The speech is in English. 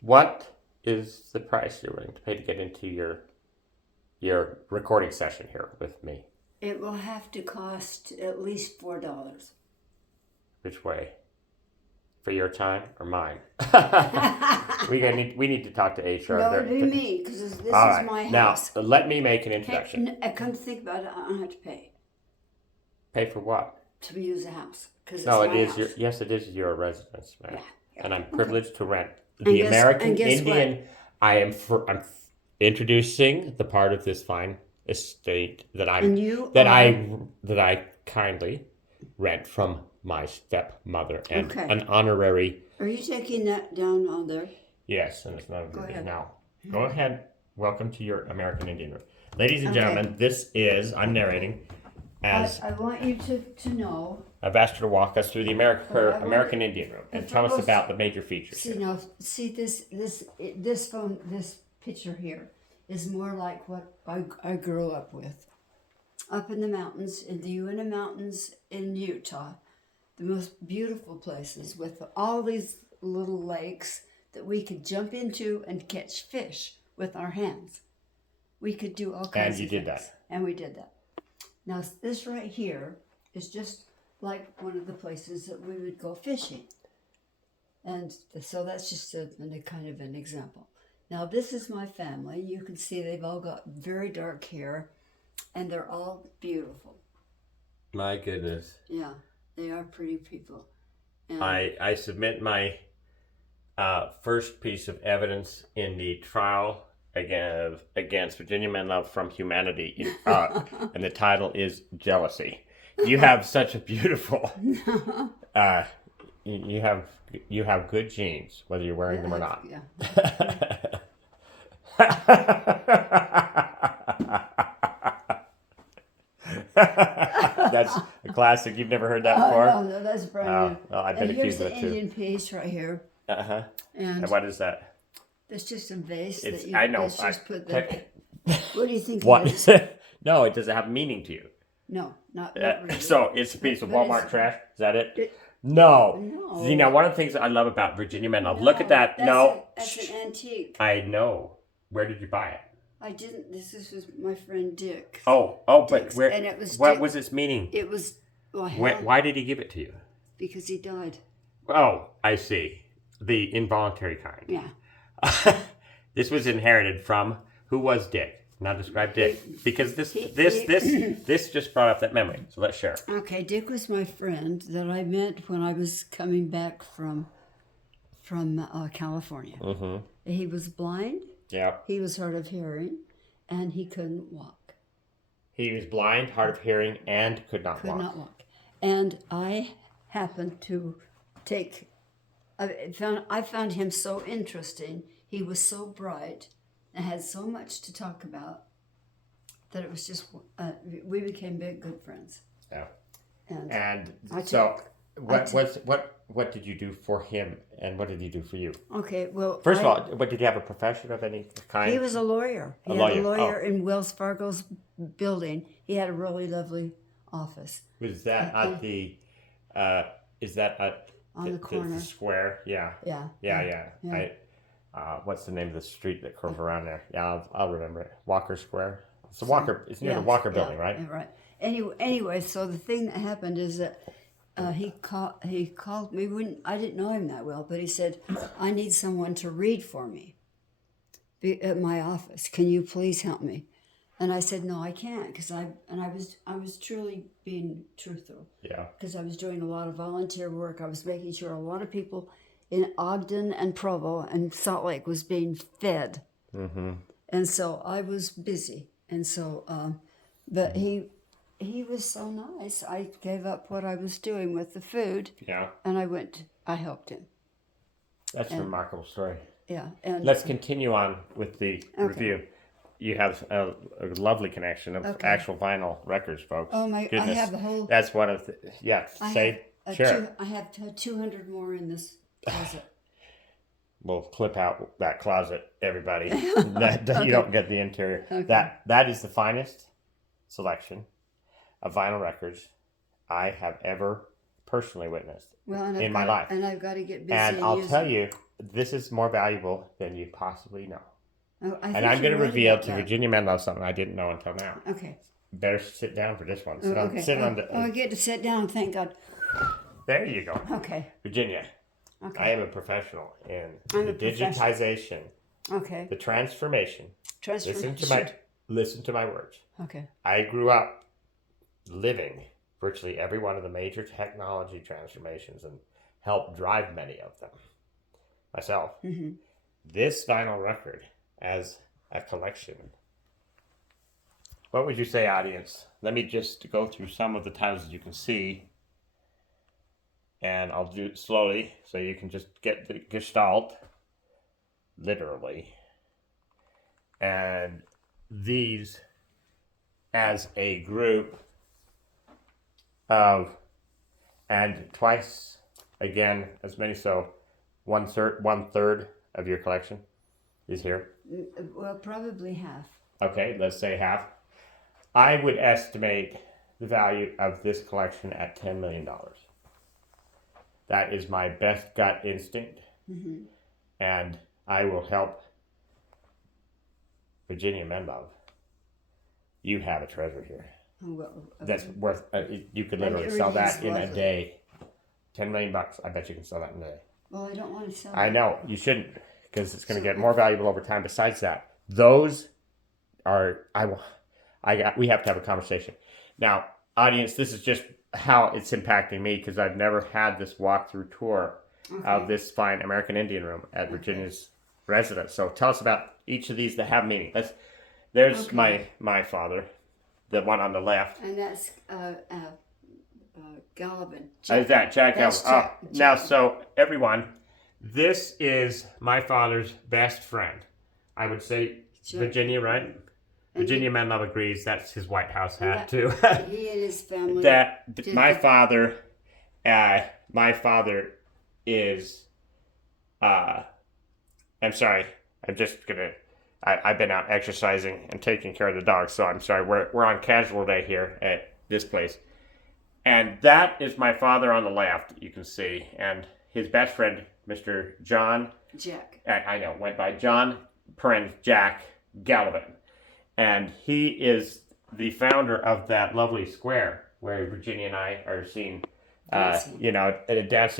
What is the price you're willing to pay to get into your recording session here with me? It will have to cost at least $4. Which way? For your time or mine? we need to talk to HR. No, it'd be me, because this is All right. my Now, house. let me make an Hey, introduction. come to think about it, I don't have to pay Pay for what? to use the house, because it's No, my it is house. your yes, it is your residence, man. Yeah. And I'm privileged to rent. And The guess- American and guess Indian. I'm introducing the part of this fine estate that And you I kindly rent from my stepmother and Okay. an honorary. Are you taking that down on there? Yes, and it's not Go ahead. now. Go ahead. Welcome to your American Indian room, ladies and Okay. gentlemen. This is I'm narrating as I want you to know. I've asked her to walk us through the I want- American Indian room and tell us First- about the major features. See now, this picture here is more like what I grew up with. Up in the mountains, in the Uinta Mountains in Utah, the most beautiful places with all these little lakes that we could jump into and catch fish with our hands. We could do all kinds And you of did things. that. And we did that. Now this right here is just like one of the places that we would go fishing. And so that's just a kind of an example. Now this is my family. You can see they've all got very dark hair and they're all beautiful. My goodness. Yeah, they are pretty people. And I submit my first piece of evidence in the trial against Virginia Menlove from Humanity, and the title is Jealousy. You have such a beautiful. You have good genes, whether you're wearing them or not. Yeah. That's a classic. You've never heard that before? No, that's brand new. Well, I've been And here's accused of the it too. Indian piece right here. Uh-huh. And And what is that? there's just a vase It's that you I know. let's just put the. What do you think What? it is? No, it doesn't have meaning to you. No, not really. So it's a piece of But Walmart it's- trash. Is that it? it- No. No. See, now one of the things that I love about Virginia Menlove. Look at that. That's No. that's an antique. I know. Where did you buy it? I didn't. This was my friend Dick. Oh, but Dick's, where? and it was What Dick- was its meaning? It was. Well, Why did he give it to you? because he died. Oh, I see. The involuntary kind. Yeah. This was inherited from who was Dick? Now describe Dick, because this just brought up that memory. So let's share. Okay, Dick was my friend that I met when I was coming back from California. Mm-hmm. He was blind. Yeah. He was hard of hearing, and he couldn't walk. He was blind, hard of hearing, and could not Could walk. not walk. And I happened to take. I found him so interesting. He was so bright and had so much to talk about that it was just we became big good friends. Yeah. And I so, took- what did you do for him, and what did he do for you? okay, well, First of all, what did he have a profession of any kind? he was a lawyer. He A had lawyer, a lawyer oh. in Wells Fargo's building. He had a really lovely office Was that at the? Is that at on the corner. the square? Yeah. Yeah. Yeah. Yeah. What's the name of the street that curves around there? Yeah, I'll remember it. Walker Square. It's the Walker. It's near the Walker building, right? Yeah, right. Anyway, so the thing that happened is that he called me. I didn't know him that well, but he said, "I need someone to read for me at my office. Can you please help me?" And I said, "No, I can't," because I was truly being truthful. Yeah. Because I was doing a lot of volunteer work. I was making sure a lot of people in Ogden and Provo and Salt Lake was being fed. Mm-hmm. And so I was busy. And so, but he was so nice. I gave up what I was doing with the food Yeah. and I helped him. That's a remarkable story. Yeah. And Let's continue on with the review. You have a lovely connection of actual vinyl records, folks. Oh my, Goodness. I have the whole, That's one of the, share. I have 200 more in this closet. We'll clip out that closet, everybody. You don't get the interior. Okay. That is the finest selection of vinyl records I have ever personally witnessed Well, and in my life. And I've got to get busy. And I'll tell you, this is more valuable than you possibly know. Oh, And I'm going to reveal to Virginia Menlove something I didn't know until now. Okay. Better sit down for this one. Oh, okay. Sit on the. I get to sit down. Thank God. There you go. Okay. Virginia, Okay. I am a professional in I'm the a professional. digitization, Okay. the transformation. Listen to my words. Okay. I grew up living virtually every one of the major technology transformations and helped drive many of them myself. Mm-hmm. This vinyl record as a collection. What would you say, audience? Let me just go through some of the titles that you can see. And I'll do it slowly so you can just get the gestalt, literally. And these as a group of, and twice again as many, so one third of your collection is here. Well, probably half. Okay, let's say half. I would estimate the value of this collection at $10 million. That is my best gut instinct. Mm-hmm. And I will help Virginia Menlove. You have a treasure here. Oh, well, That's worth, you could literally It sell really that is in a lovely. day. $10 million. I bet you can sell that in a day. Well, I don't want to sell I it. know, you shouldn't, because it's going to get more valuable over time. Besides that, those are, we have to have a conversation. Now, audience, this is just how it's impacting me, because I've never had this walkthrough tour of this fine American Indian room at Virginia's residence. So tell us about each of these that have meaning. There's my father, the one on the left. And that's Gallivan. Is that Jack That's Elvis? Jack. Now, so everyone, this is my father's best friend. I would say Sure. Virginia, right? Virginia Menlove agrees. That's his White House hat too. He and his family. My father is. I'm sorry. I'm just gonna. I've been out exercising and taking care of the dogs, so I'm sorry. We're on casual day here at this place. And that is my father on the left, you can see. And his best friend, Mr. John. Jack. I know, went by John Jack Gallivan. And he is the founder of that lovely square where Virginia and I are seen, dancing